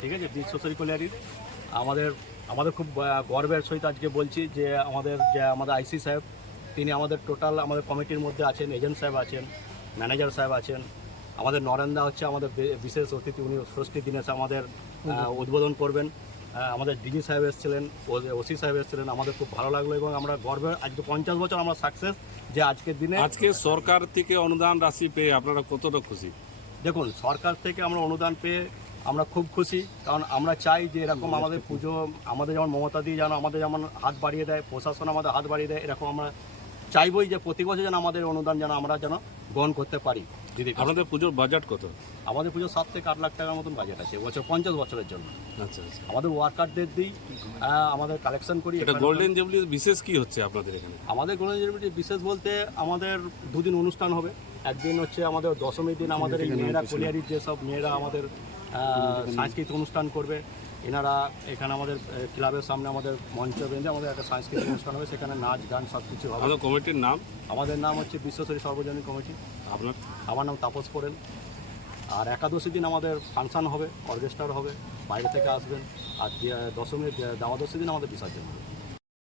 ঠিক আছে বিশ্বসরী কল্যাণীর আমাদের আমাদের খুব গর্বের সহিত আজকে বলছি যে আমাদের যে আমাদের আইসি সাহেব তিনি আমাদের টোটাল আমাদের কমিটির মধ্যে আছেন এজেন্ট সাহেব আছেন ম্যানেজার সাহেব আছেন আমাদের নরেন্দা হচ্ছে আমাদের বিশেষ অতিথি উনি ষষ্ঠী দিনে আমাদের উদ্বোধন করবেন। আমাদের ডিজি সাহেব এসেছিলেন ওসি সাহেব এসেছিলেন আমাদের খুব ভালো লাগল এবং আমরা গর্বের আজকে পঞ্চাশ বছর আমরা সাকসেস যে আজকের দিনে আজকে সরকার থেকে অনুদান রাশি পেয়ে আপনারা কতটা খুশি? দেখুন সরকার থেকে আমরা অনুদান পেয়ে আমরা খুব খুশি কারণ আমরা চাই যে এরকম আমাদের পুজো আমাদের যেমন মমতা দিয়ে যেন আমাদের যেমন হাত বাড়িয়ে দেয় প্রশাসন আমাদের হাত বাড়িয়ে দেয় এরকম আমরা চাইবই যে প্রতি বছর যেন আমাদের অনুদান যেন আমরা যেন গ্রহণ করতে পারি। দিদি আপনাদের পুজোর বাজেট কত? আমাদের পুজোর সাত থেকে আট লাখ টাকার মতন বাজেট আছে বছর পঞ্চাশ বছরের জন্য। আচ্ছা আচ্ছা। আমাদের ওয়ার্কারদের দিই আহ, আমাদের কালেকশন করি। এটা গোল্ডেন জুবলি বিশেষ কি হচ্ছে আপনাদের এখানে? আমাদের গোল্ডেন জুবিলি বিশেষ বলতে আমাদের দুদিন অনুষ্ঠান হবে। একদিন হচ্ছে আমাদের দশমীর দিন আমাদের এই মেয়েরা কলিয়ারির যেসব মেয়েরা আমাদের সাংস্কৃতিক অনুষ্ঠান করবে। এনারা এখানে আমাদের ক্লাবের সামনে আমাদের মঞ্চ বেঁধে আমাদের একটা সাংস্কৃতিক অনুষ্ঠান হবে সেখানে নাচ গান সব কিছু হবে। আমাদের কমিটির নাম? আমাদের নাম হচ্ছে বিশ্বসরী সর্বজনীন কমিটি। আপনার? আমার নাম তাপস পোরেল। আর একাদশী দিন আমাদের ফাংশন হবে অর্কেস্ট্রার হবে বাইরে থেকে আসবেন। আর দশমীর দ্বাদশী দিন আমাদের বিসর্জন হবে।